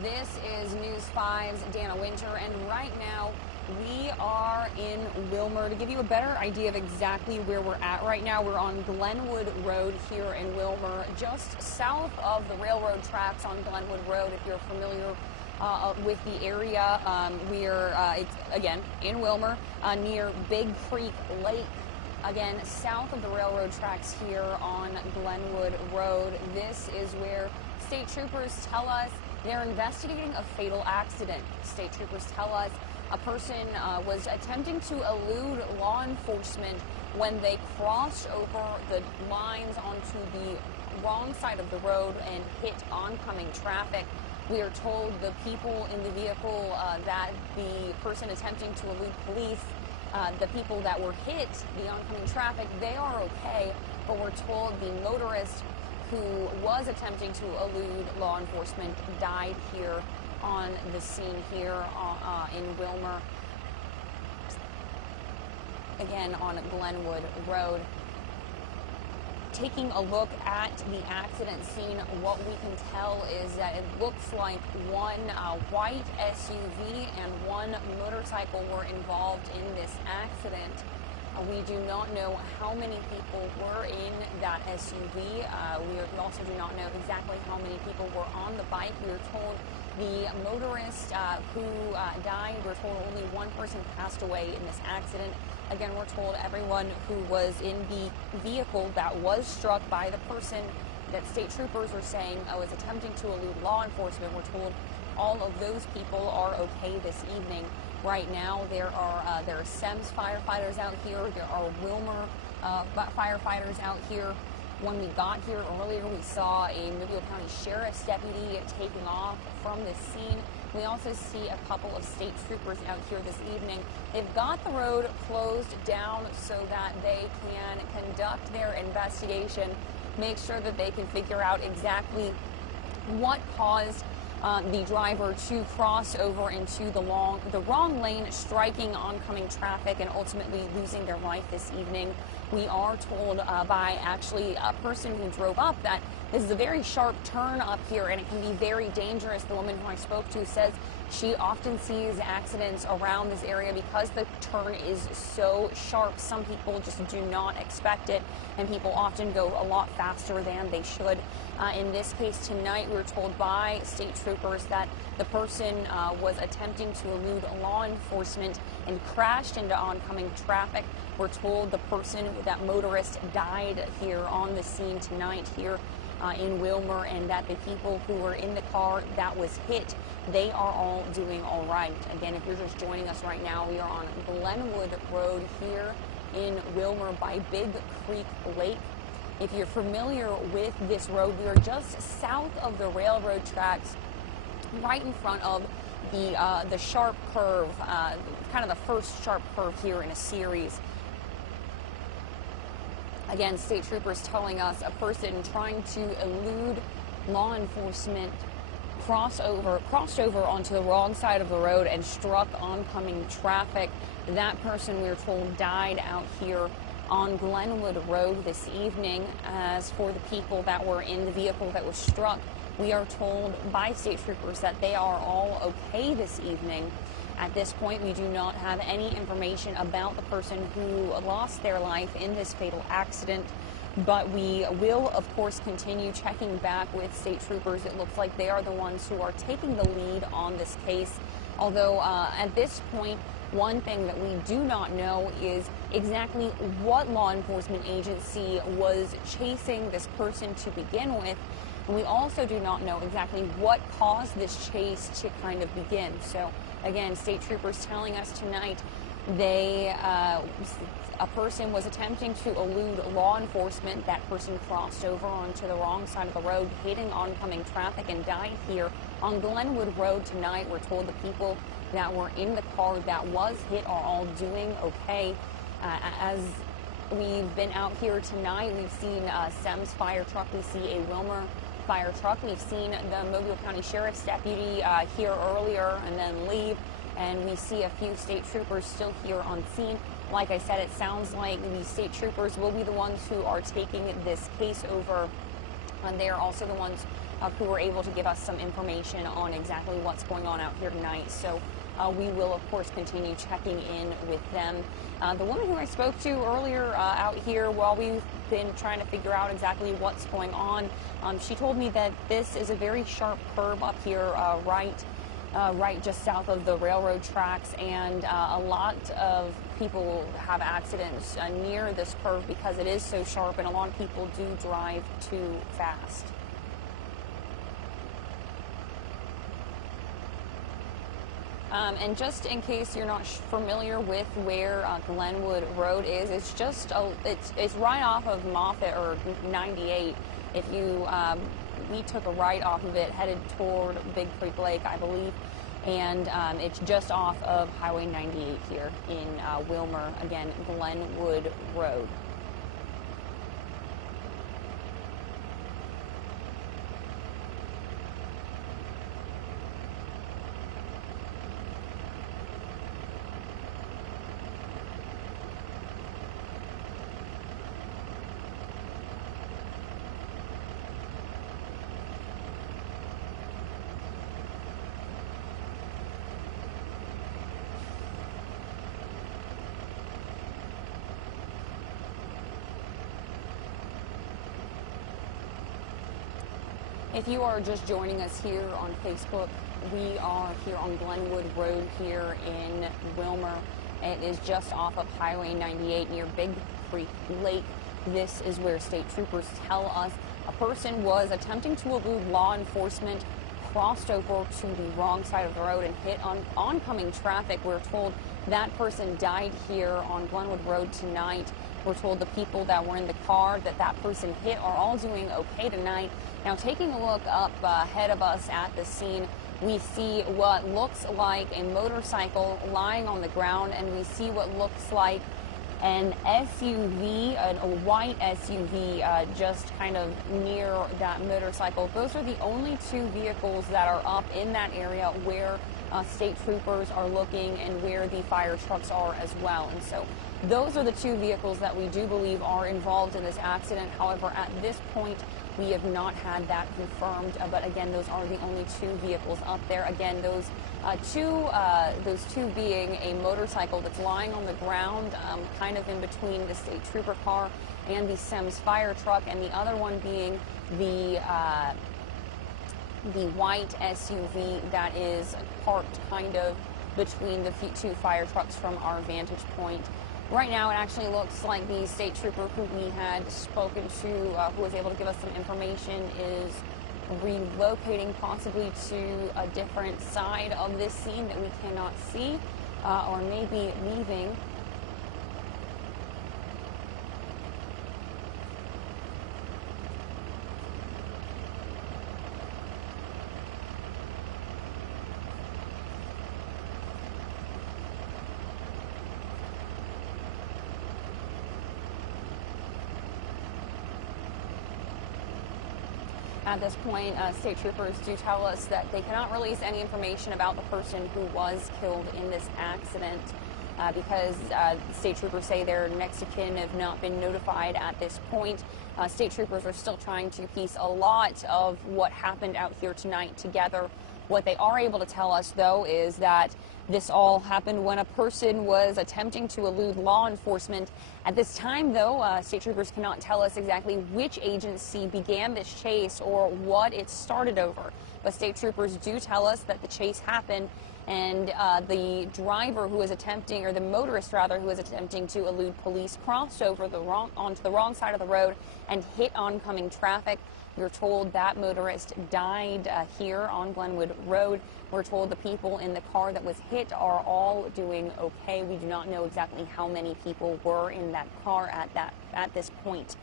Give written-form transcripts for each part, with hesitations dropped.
This is News 5's Dana Winter, and right now we are in Willmar. To give you a better idea of exactly where we're at right now, we're on Glenwood Road here in Willmar, just south of the railroad tracks on Glenwood Road. If you're familiar with the area, it's again in Willmar, near Big Creek Lake. Again, south of the railroad tracks here on Glenwood Road. This is where state troopers tell us they're investigating a fatal accident. State troopers tell us a person was attempting to elude law enforcement when they crossed over the lines onto the wrong side of the road and hit oncoming traffic. We are told the people in the vehicle that the person attempting to elude police, the people that were hit, the oncoming traffic, they are okay, but we're told the motorist who was attempting to elude law enforcement died here on the scene here in Willmar, again on Glenwood Road. Taking a look at the accident scene, what we can tell is that it looks like one white SUV and one motorcycle were involved in this accident. We do not know how many people were in that SUV. We also do not know exactly how many people were on the bike. We are told the motorist who died, we're told only one person passed away in this accident. Again, we're told everyone who was in the vehicle that was struck by the person that state troopers were saying was attempting to elude law enforcement, we're told all of those people are okay this evening. Right now, there are SEMS firefighters out here. There are Willmar firefighters out here. When we got here earlier, we saw a Mobile County Sheriff's deputy taking off from the scene. We also see a couple of state troopers out here this evening. They've got the road closed down so that they can conduct their investigation, make sure that they can figure out exactly what caused the driver to cross over into the wrong lane, striking oncoming traffic and ultimately losing their life this evening. We are told by actually a person who drove up that this is a very sharp turn up here and it can be very dangerous. The woman who I spoke to says she often sees accidents around this area because the turn is so sharp. Some people just do not expect it, and people often go a lot faster than they should. In this case tonight, we were told by state troopers that the person was attempting to elude law enforcement and crashed into oncoming traffic. We're told the person, that motorist, died here on the scene tonight here in Willmar, and that the people who were in the car that was hit, they are all doing all right. Again, if you're just joining us right now, we are on Glenwood Road here in Willmar by Big Creek Lake. If you're familiar with this road, we are just south of the railroad tracks, right in front of the sharp curve, kind of the first sharp curve here in a series. Again, state troopers telling us a person trying to elude law enforcement crossed over onto the wrong side of the road and struck oncoming traffic. That person, we are told, died out here on Glenwood Road this evening. As for the people that were in the vehicle that was struck, we are told by state troopers that they are all okay this evening. At this point, we do not have any information about the person who lost their life in this fatal accident, but we will, of course, continue checking back with state troopers. It looks like they are the ones who are taking the lead on this case, although at this point, one thing that we do not know is exactly what law enforcement agency was chasing this person to begin with. And we also do not know exactly what caused this chase to kind of begin. So, again, state troopers telling us tonight a person was attempting to elude law enforcement. That person crossed over onto the wrong side of the road, hitting oncoming traffic, and died here on Glenwood Road tonight. We're told the people that were in the car that was hit are all doing okay. As we've been out here tonight, we've seen a SEMS fire truck. We see a Willmar fire truck. We've seen the Mobile County Sheriff's deputy here earlier and then leave. And we see a few state troopers still here on scene. Like I said, it sounds like the state troopers will be the ones who are taking this case over. And they are also the ones who were able to give us some information on exactly what's going on out here tonight. So we will, of course, continue checking in with them. The woman who I spoke to earlier out here while we've been trying to figure out exactly what's going on, she told me that this is a very sharp curve up here, right just south of the railroad tracks, and a lot of people have accidents near this curve because it is so sharp, and a lot of people do drive too fast. And just in case you're not familiar with where Glenwood Road is, it's just it's right off of Moffett or 98. If you we took a right off of it, headed toward Big Creek Lake, I believe, and it's just off of Highway 98 here in Wilmer. Again, Glenwood Road. If you are just joining us here on Facebook, we are here on Glenwood Road here in Wilmer. It is just off of Highway 98 near Big Creek Lake. This is where state troopers tell us a person was attempting to elude law enforcement, crossed over to the wrong side of the road and hit on oncoming traffic. We're told that person died here on Glenwood Road tonight. We're told the people that were in the car that person hit are all doing okay tonight. Now, taking a look up ahead of us at the scene, we see what looks like a motorcycle lying on the ground, and we see what looks like an SUV, a white SUV, just kind of near that motorcycle. Those are the only two vehicles that are up in that area where state troopers are looking and where the fire trucks are as well. And so those are the two vehicles that we do believe are involved in this accident. However, at this point, we have not had that confirmed. But again, those are the only two vehicles up there. Again, those two being a motorcycle that's lying on the ground, kind of in between the state trooper car and the SEMS fire truck, and the other one being the white SUV that is parked kind of between the two fire trucks from our vantage point. Right now, it actually looks like the state trooper who we had spoken to, who was able to give us some information, is relocating possibly to a different side of this scene that we cannot see, or maybe leaving. At this point, state troopers do tell us that they cannot release any information about the person who was killed in this accident because state troopers say their next of kin have not been notified at this point. State troopers are still trying to piece a lot of what happened out here tonight together. What they are able to tell us, though, is that this all happened when a person was attempting to elude law enforcement. At this time, though, state troopers cannot tell us exactly which agency began this chase or what it started over. But state troopers do tell us that the chase happened, and the driver who was attempting, or the motorist rather, who was attempting to elude police, crossed over onto the wrong side of the road and hit oncoming traffic. We're told that motorist died here on Glenwood Road. We're told the people in the car that was hit are all doing okay. We do not know exactly how many people were in that car at this point.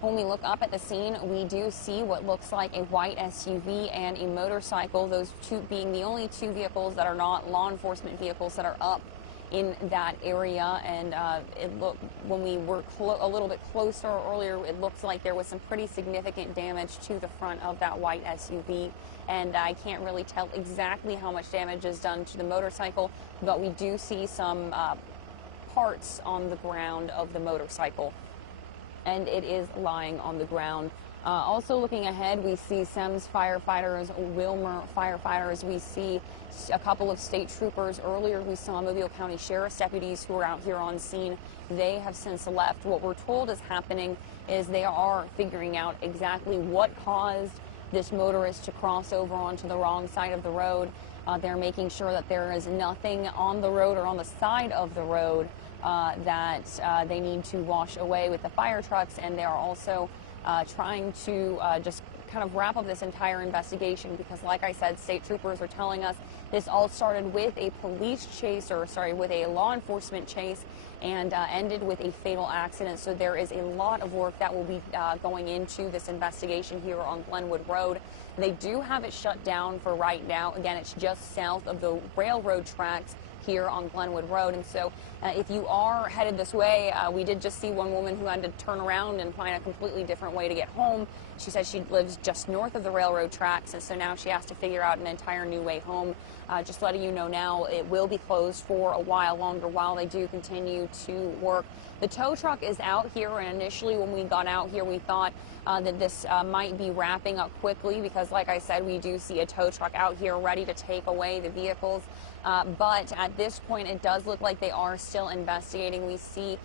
When we look up at the scene, we do see what looks like a white SUV and a motorcycle, those two being the only two vehicles that are not law enforcement vehicles that are up in that area. And when we were a little bit closer earlier, it looks like there was some pretty significant damage to the front of that white SUV. And I can't really tell exactly how much damage is done to the motorcycle, but we do see some parts on the ground of the motorcycle. And it is lying on the ground Also looking ahead, we see SEMS firefighters, Wilmer firefighters. We see a couple of state troopers. Earlier, we saw Mobile County Sheriff's deputies who were out here on scene. They have since left. What we're told is happening is they are figuring out exactly what caused this motorist to cross over onto the wrong side of the road. They're making sure that there is nothing on the road or on the side of the road that they need to wash away with the fire trucks, and they are also trying to just kind of wrap up this entire investigation because, like I said, state troopers are telling us this all started with a police chase, or sorry, with a law enforcement chase, and ended with a fatal accident. So there is a lot of work that will be going into this investigation here on Glenwood Road. They do have it shut down for right now. Again, it's just south of the railroad tracks here on Glenwood Road. And so if you are headed this way, we did just see one woman who had to turn around and find a completely different way to get home. She said she lives just north of the railroad tracks, and so now she has to figure out an entire new way home. Just letting you know now, it will be closed for a while longer while they do continue to work. The tow truck is out here, and initially when we got out here, we thought that this might be wrapping up quickly because, like I said, we do see a tow truck out here ready to take away the vehicles. But at this point, it does look like they are still investigating. We see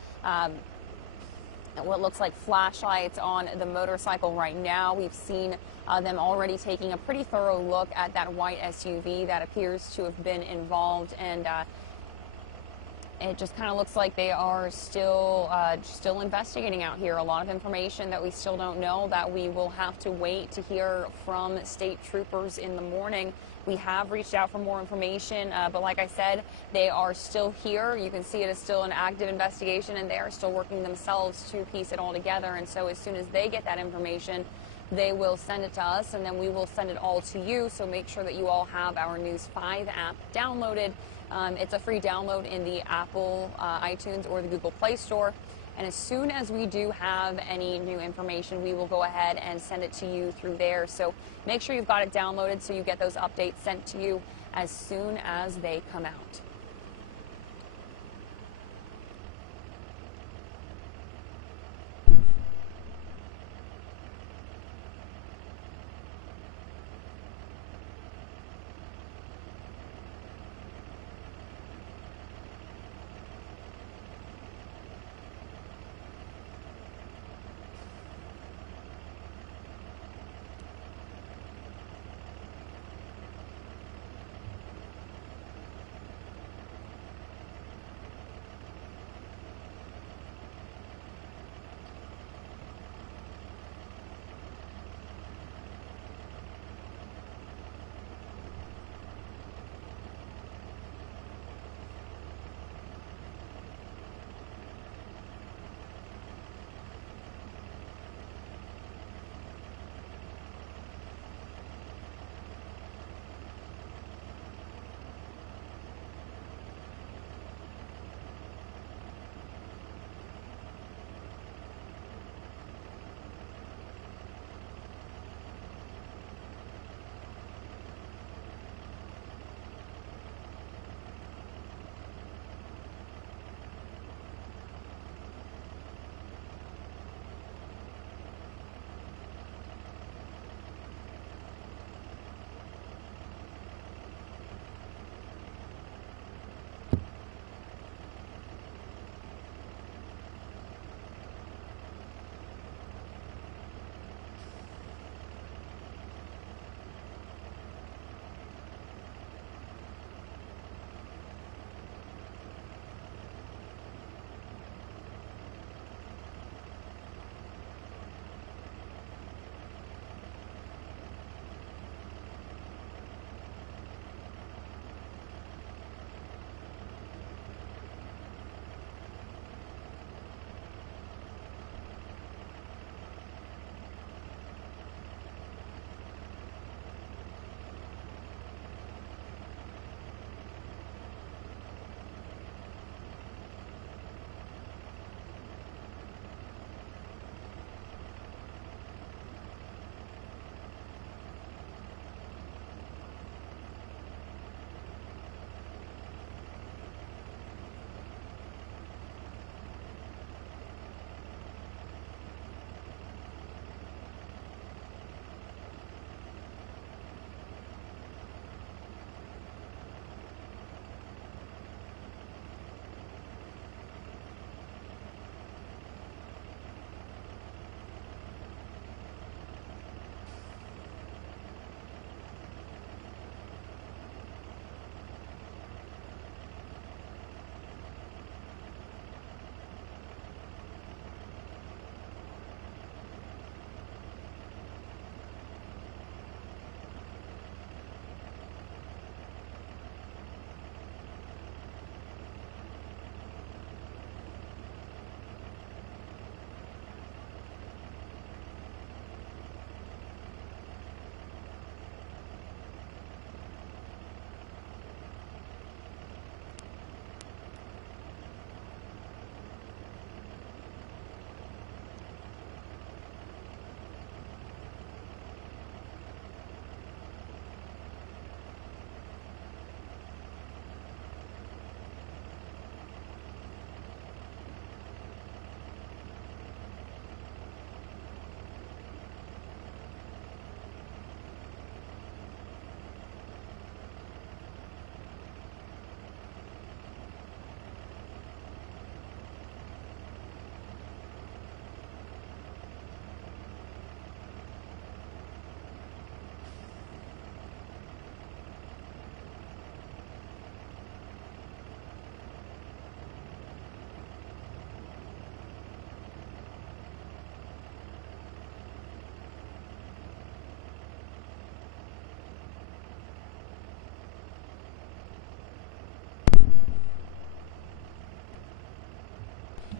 what looks like flashlights on the motorcycle right now. We've seen them already taking a pretty thorough look at that white SUV that appears to have been involved, and it just kind of looks like they are still investigating out here. A lot of information that we still don't know, that we will have to wait to hear from state troopers in the morning. We have reached out for more information, but like I said, they are still here. You can see it is still an active investigation, and they are still working themselves to piece it all together. And so as soon as they get that information, they will send it to us, and then we will send it all to you. So make sure that you all have our News 5 app downloaded. It's a free download in the Apple iTunes or the Google Play Store. And as soon as we do have any new information, we will go ahead and send it to you through there. So make sure you've got it downloaded so you get those updates sent to you as soon as they come out.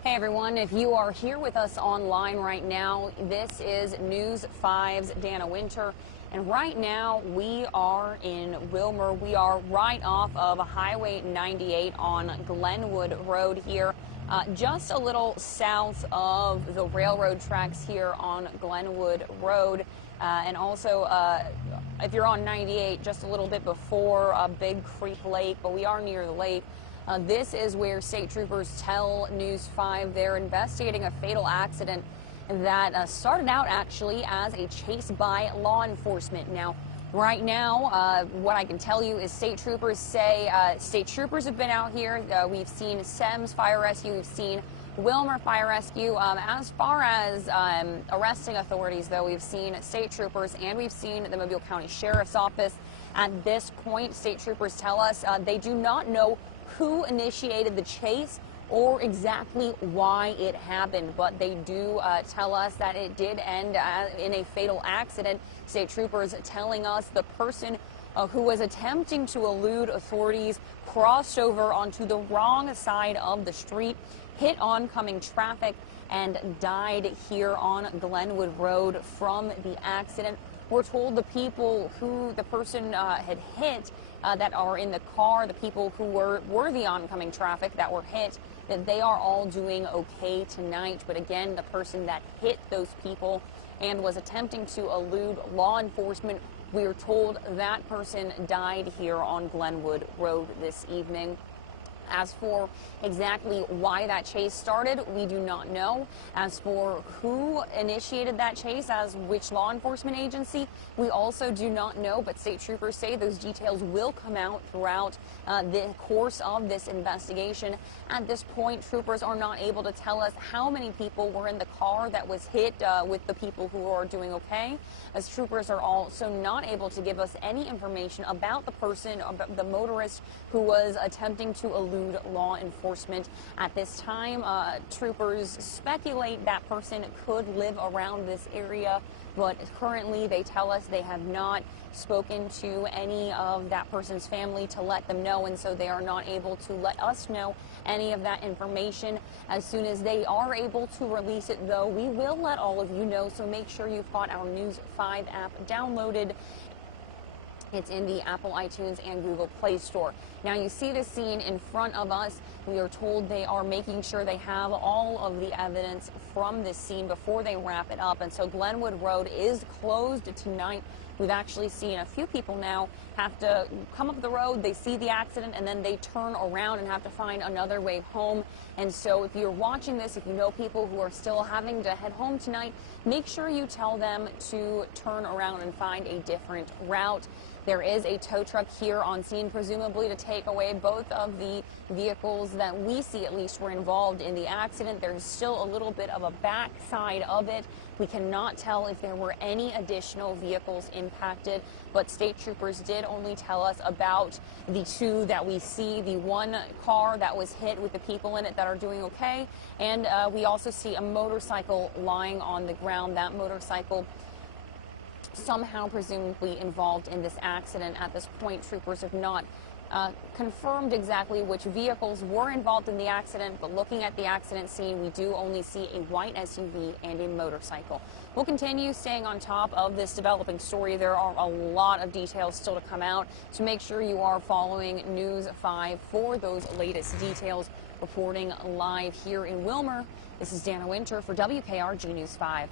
Hey everyone, if you are here with us online right now, this is News 5's Dana Winter. And right now we are in Wilmer. We are right off of Highway 98 on Glenwood Road here, just a little south of the railroad tracks here on Glenwood Road. And also, if you're on 98, just a little bit before Big Creek Lake, but we are near the lake. This is where state troopers tell News 5 they're investigating a fatal accident that started out actually as a chase by law enforcement. Now, right now, what I can tell you is state troopers say state troopers have been out here. We've seen SEMS Fire Rescue. We've seen Wilmer Fire Rescue. As far as arresting authorities, though, we've seen state troopers and we've seen the Mobile County Sheriff's Office. At this point, state troopers tell us they do not know who initiated the chase or exactly why it happened, but they do tell us that it did end in a fatal accident. State troopers telling us the person who was attempting to elude authorities crossed over onto the wrong side of the street, hit oncoming traffic, and died here on Glenwood Road from the accident. We're told the people who the person had hit that are in the car, the people who were the oncoming traffic that were hit, that they are all doing okay tonight. But again, the person that hit those people and was attempting to elude law enforcement, we are told that person died here on Glenwood Road this evening. As for exactly why that chase started, we do not know. As for who initiated that chase, as which law enforcement agency, we also do not know. But state troopers say those details will come out throughout the course of this investigation. At this point, troopers are not able to tell us how many people were in the car that was hit with the people who are doing okay. As troopers are also not able to give us any information about the person, about the motorist who was attempting to elude law enforcement. At this time, troopers speculate that person could live around this area, but currently they tell us they have not spoken to any of that person's family to let them know, and so they are not able to let us know any of that information. As soon as they are able to release it, though, we will let all of you know, so make sure you've got our News 5 app downloaded. It's in the Apple iTunes and Google Play Store. Now you see the scene in front of us. We are told they are making sure they have all of the evidence from this scene before they wrap it up. And so Glenwood Road is closed tonight. We've actually seen a few people now have to come up the road, they see the accident, and then they turn around and have to find another way home. And so if you're watching this, if you know people who are still having to head home tonight, make sure you tell them to turn around and find a different route. There is a tow truck here on scene, presumably to take away both of the vehicles that we see at least were involved in the accident. There's still a little bit of a backside of it. We cannot tell if there were any additional vehicles impacted, but state troopers did only tell us about the two that we see, the one car that was hit with the people in it that are doing okay, and we also see a motorcycle lying on the ground. That motorcycle somehow presumably involved in this accident. At this point, troopers have not confirmed exactly which vehicles were involved in the accident, but looking at the accident scene, we do only see a white SUV and a motorcycle. We'll continue staying on top of this developing story. There are a lot of details still to come out, so make sure you are following News 5 for those latest details. Reporting live here in Wilmer, this is Dana Winter for WKRG News 5.